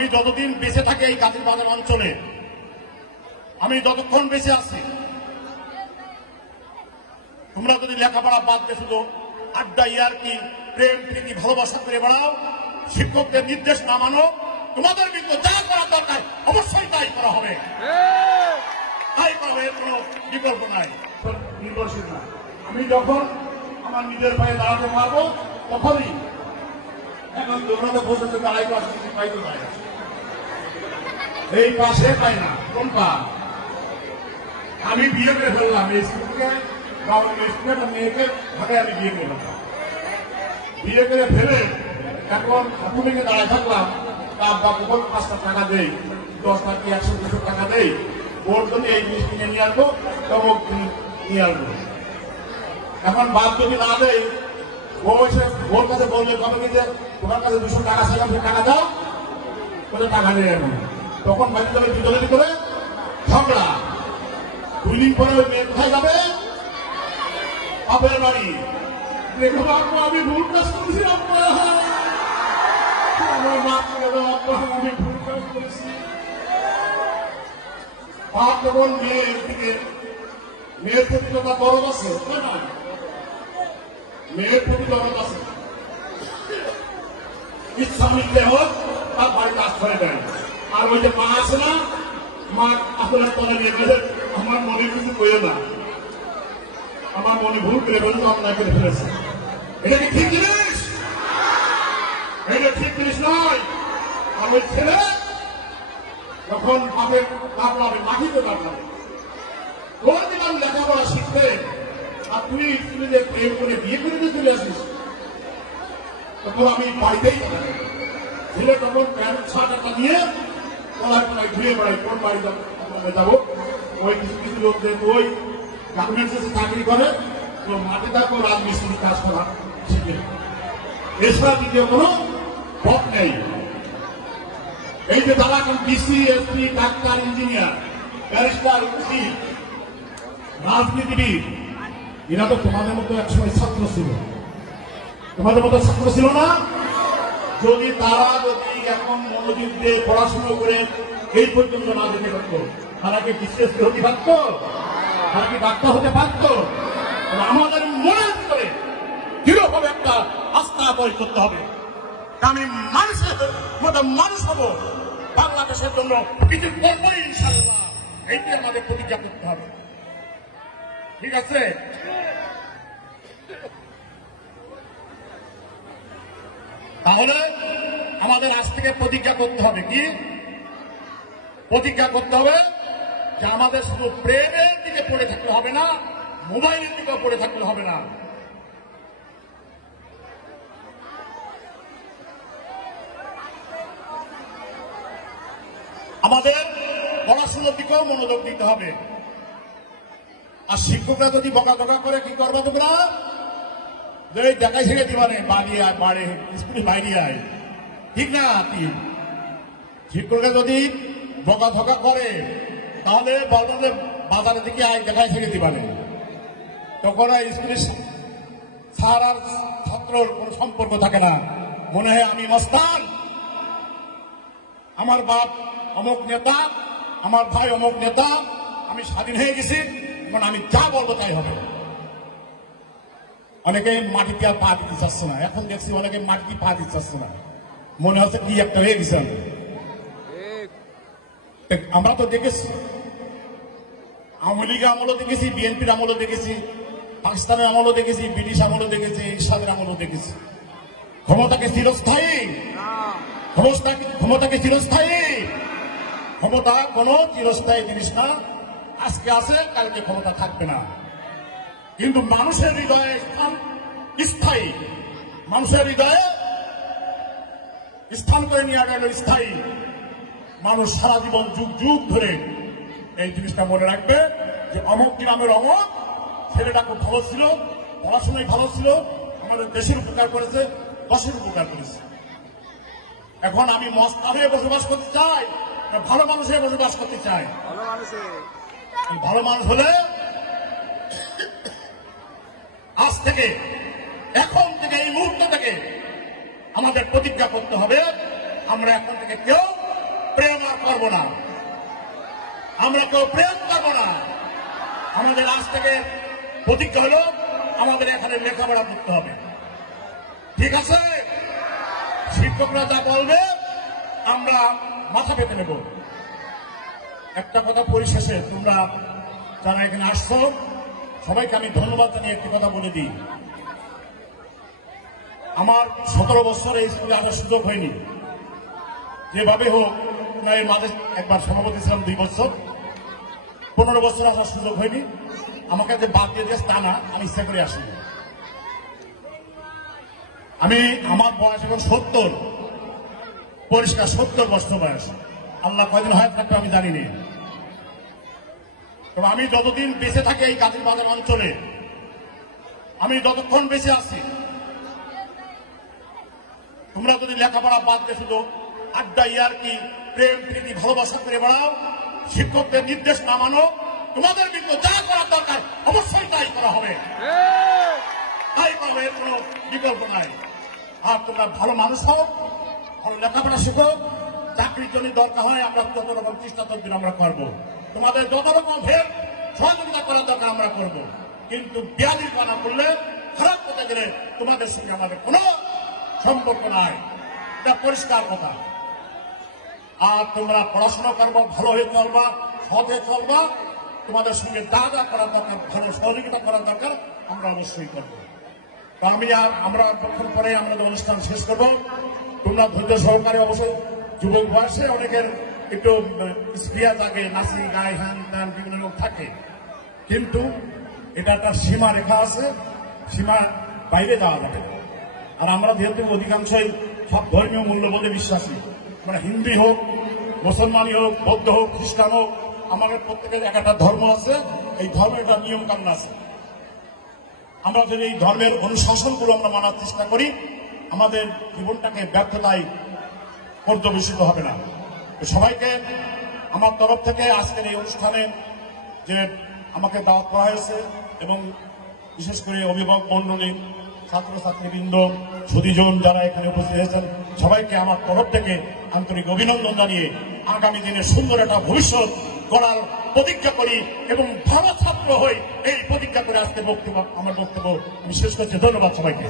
আমি যতদিন বেঁচে থাকি এই গাজীর বাজার অঞ্চলে, আমি যতক্ষণ বেঁচে আছি, তোমরা যদি লেখাপড়া বাদ দিয়ে শুধু আড্ডা ইয়ারকি প্রেম প্রীতি ভালোবাসা করে বেড়াও, শিক্ষকদের নির্দেশ না মানো, তোমাদের বিরুদ্ধে যা করা দরকার অবশ্যই তাই করা হবে, তাই করা হবে, এর কোন বিকল্প নাই, নির্ভরশীল না। আমি যখন আমার নিজের পায়ে দাঁড়াতে পারবো তখনই, এখন তোমরা বসে দাঁড়াই পাচ্ছি পাইতে পাই এই পাশে পাই না। কোন পা? আমি বিয়ে করে ফেললাম এই স্কুলকে, মেয়েকে ঢাকায় আমি বিয়ে করলাম, বিয়ে করে ফেলে এখন হাতুমিকে দাঁড়ায় থাকলাম। তার বাপ 5টা টাকা দেই, 10 লাখ 100-200 টাকা দেই, ওর জন্য এই জিনিস কিনে নিয়ে আসবো, তমক নিয়ে আসবো। এখন বাপ যদি না দেয়, ও এসে ওর কাছে বললে কবে কি যে তোমার কাছে 200 টাকা ছিলাম, টাকা দাও, ওদের টাকা নেই। এখন তখন বাড়ি যাবে ভিতরে ভিতরে ঝগড়া, 2 দিন পরে ওই মেয়ে কোথায় যাবে? বাপের বাড়ি। দেখো আব্বু, আমি ভুল কাজ করেছি, আব্বু আমার মাফ করে দাও, আব্বু আমি ভুল কাজ করেছি। বাপ যখন মেয়ের দিকে, মেয়ের প্রতি কথা গরম আছে না, মেয়ের প্রতি দরদ আছে, ইচ্ছা মিললে হোক তার বাড়িতে আশ্রয় দেয়। আর ওই যে মা আছে না, মা আসলে তলে নিয়ে গেলে আমার মনে কিছু কইও না, আমার মনে ভুল করে বলে তো অন্যায় করে ফেলেছে। এটা কি ঠিক জিনিস? এটা ঠিক জিনিস নয়। আর ওই ছেলে যখন বাপের পারলামে মাটিতে পারলাম, তোর দিলাম লেখাপড়া শিখতে, আর তুই স্কুলে যে প্রেম করে বিয়ে করে দিয়ে চলে আসিস, তখন আমি বাড়িতেই ছেলে তখন প্যান্ট শার্ট একটা নিয়ে তলায় তলায় ঘুরে বেড়াই, কোন বাড়ি যাবো। ওই কিছু কিছু লোক যে ওই গার্মেন্টসে চাকরি করে, তো মাঠে থাকো রাজমিস্ত্রি কাজ করা শিখে, এছাড়া দ্বিতীয় কোনো পথ নেই। এই যে তারা এখন DC, SP, doctor, engineer, barrister, উকিল, রাজনীতিবিদ, এরা তো তোমাদের মতো একসময় ছাত্র ছিল, তোমাদের মতো ছাত্র ছিল না? যদি তারা এখন মনোযোগ দিয়ে পড়াশোনা করে এই পর্যন্ত না যেতে পারত, তারা কি বিশেষ হতে পারত? তারা কি ডাক্তার হতে পারত? আমাদের মনের ভিতরে দৃঢ়ভাবে একটা আস্থা তৈরি করতে হবে, আমি মানুষের মতো মানুষ হব, বাংলাদেশের জন্য কিছু করবো ইনশাআল্লাহ, এইটি আমাদের প্রতিজ্ঞা করতে হবে। ঠিক আছে? তাহলে আমাদের আজ থেকে প্রতিজ্ঞা করতে হবে, কি প্রতিজ্ঞা করতে হবে? যে আমাদের শুধু প্রেমের দিকে পড়ে থাকলে হবে না, মোবাইলের দিকেও পড়ে থাকলে হবে না। আমাদের পড়াশোনার দিকেও মনোযোগ দিতে হবে। আর শিক্ষকরা যদি বকাঝকা করে, কি করবো তোমরা? দেখাই ছেড়ে দিবানে, বাড়ি আয়, বাড়ি স্কুলে বাইরে আয়, ঠিক না? শিক্ষকরা যদি বকাঝকা করে, তাহলে বলবে বাজারের দিকে আয়, দেখাই ছেড়ে দিবানে। তখন স্কুলের স্যার আর ছাত্রর কোন সম্পর্ক থাকে না, মনে হয় আমি মস্তান, আমার বাপ অমুক নেতা, আমার ভাই অমুক নেতা, আমি স্বাধীন হয়ে গেছি, এখন আমি যা বলবো তাই হবে। অনেকে মাটিতে আর পা দিতে চাচ্ছে না, এখন দেখছি অনেকে মাটিতে পা দিতে চাচ্ছে না, মনে হচ্ছে কি একটা হয়ে গেছে। আমরা তো দেখেছি, আওয়ামী লীগের আমলও দেখেছি, বিএনপির আমলও দেখেছি, পাকিস্তানের আমলও দেখেছি, ব্রিটিশ আমলও দেখেছি, ইরশাদের আমলও দেখেছি। ক্ষমতাকে চিরস্থায়ী, ক্ষমতাকে চিরস্থায়ী, ক্ষমতা কোন চিরস্থায়ী জিনিস না, আজকে আছে কালকে ক্ষমতা থাকবে না। কিন্তু মানুষের হৃদয়ে স্থান স্থায়ী, মানুষের হৃদয়ে স্থান করে নিয়ে গেল স্থায়ী। মানুষ সারা জীবন যুগ যুগ ধরে এই জিনিসটা মনে রাখবে যে অমুক গ্রামের অমুক ছেলেটা খুব ভালো ছিল, পড়াশোনায় ভালো ছিল, আমাদের দেশের উপকার করেছে, দশের উপকার করেছে। এখন আমি মস্তা হয়ে বসবাস করতে চাই, ভালো মানুষ হয়ে বসবাস করতে চাই। ভালো মানুষ হলে আজ থেকে, এখন থেকে, এই মুহূর্ত থেকে আমাদের প্রতিজ্ঞা করতে হবে, আমরা এখন থেকে কেউ করব না, আমরা কেউ প্রেম করব না। আমাদের আজ থেকে প্রতিজ্ঞা হলো আমাদের এখানে লেখাপড়া করতে হবে, ঠিক আছে? শিক্ষকরা যা বলবে আমরা মাথা পেতে নেব। একটা কথা পরিশেষে, তোমরা যারা এখানে আসছো সবাইকে আমি ধন্যবাদ জানিয়ে একটি কথা বলে দিই। আমার 17 বছর এই স্কুলে আসার সুযোগ হয়নি, যেভাবে হোক। এর মাঝে একবার সভাপতি ছিলাম 2 বছর, 15 বছর আসার সুযোগ হয়নি। আমাকে যে বাদ দিয়ে দিয়েছে তা না, আমি ইচ্ছা করে আসিনি। আমার বয়স এখন 70, পরিষ্কার 70 বছর বয়স। আল্লাহ কয়দিন হয় থাকবে আমি জানি না। তবে আমি যতদিন বেঁচে থাকি এই গাজীর বাজার অঞ্চলে, আমি যতক্ষণ বেঁচে আছি, তোমরা যদি লেখাপড়া বাদ দিয়ে শুধু আড্ডা, ইয়ারকি, প্রেম, প্রীতি, ভালোবাসা করে বেড়াও, শিক্ষকদের নির্দেশ না মানো, তোমাদের কিন্তু যা করার দরকার অবশ্যই তাই করা হবে, তাই করবে, এর কোনো বিকল্প নাই। আর তোমরা ভালো মানুষ হও, ভালো লেখাপড়া শিখো, চাকরির জন্য দরকার হয় আমরা যত রকম চেষ্টা তদবির আমরা করবো, তোমাদের যত রকম হেল্প সহযোগিতা করার দরকার আমরা করবো। কিন্তু ব্যাধি পানা করলে, খারাপ কথা গেলে তোমাদের সঙ্গে আমাদের কোনো সম্পর্ক নাই, এটা পরিষ্কার কথা। আর তোমরা পড়াশোনা করবা, ভালো হয়ে চলবা, সৎ হয়ে চলবা, তোমাদের সঙ্গে যা যা করার দরকার, ভালো সহযোগিতা করার দরকার আমরা অবশ্যই করবো। তো আমরা তখন পরে আমাদের অনুষ্ঠান শেষ করবো। তোমরা ধৈর্য সহকারে, অবশ্যই যুবক বয়সে অনেকের একটু স্প্রিয়া থাকে, নাচি গায়ে, হ্যান ত্যান বিভিন্ন লোক থাকে, কিন্তু এটা একটা সীমা রেখা আছে, সীমা বাইরে যাওয়া যাবে না। আর আমরা যেহেতু অধিকাংশই সব ধর্মীয় মূল্যবোধে বিশ্বাসী, মানে হিন্দু হোক, মুসলমানই হোক, বৌদ্ধ হোক, খ্রিস্টান হোক, আমাদের প্রত্যেকের একটা ধর্ম আছে, এই ধর্মের একটা নিয়ম কানুন আছে। আমরা যদি এই ধর্মের অনুশাসনগুলো আমরা মানার চেষ্টা করি, আমাদের জীবনটাকে ব্যর্থতায় পর্যবেসিত হবে না। সবাইকে আমার তরফ থেকে আজকের এই অনুষ্ঠানে যে আমাকে দাওয়াত করা হয়েছে, এবং বিশেষ করে অভিভাবক মণ্ডলী, ছাত্রছাত্রীবৃন্দ, সুধীজন যারা এখানে উপস্থিত হয়েছেন, সবাইকে আমার তরফ থেকে আন্তরিক অভিনন্দন জানিয়ে আগামী দিনে সুন্দর একটা ভবিষ্যৎ গড়ার প্রতিজ্ঞা করি এবং ভালো ছাত্র হই, এই প্রতিজ্ঞা করে আজকে আমার বক্তব্য আমি শেষ করছি। ধন্যবাদ সবাইকে।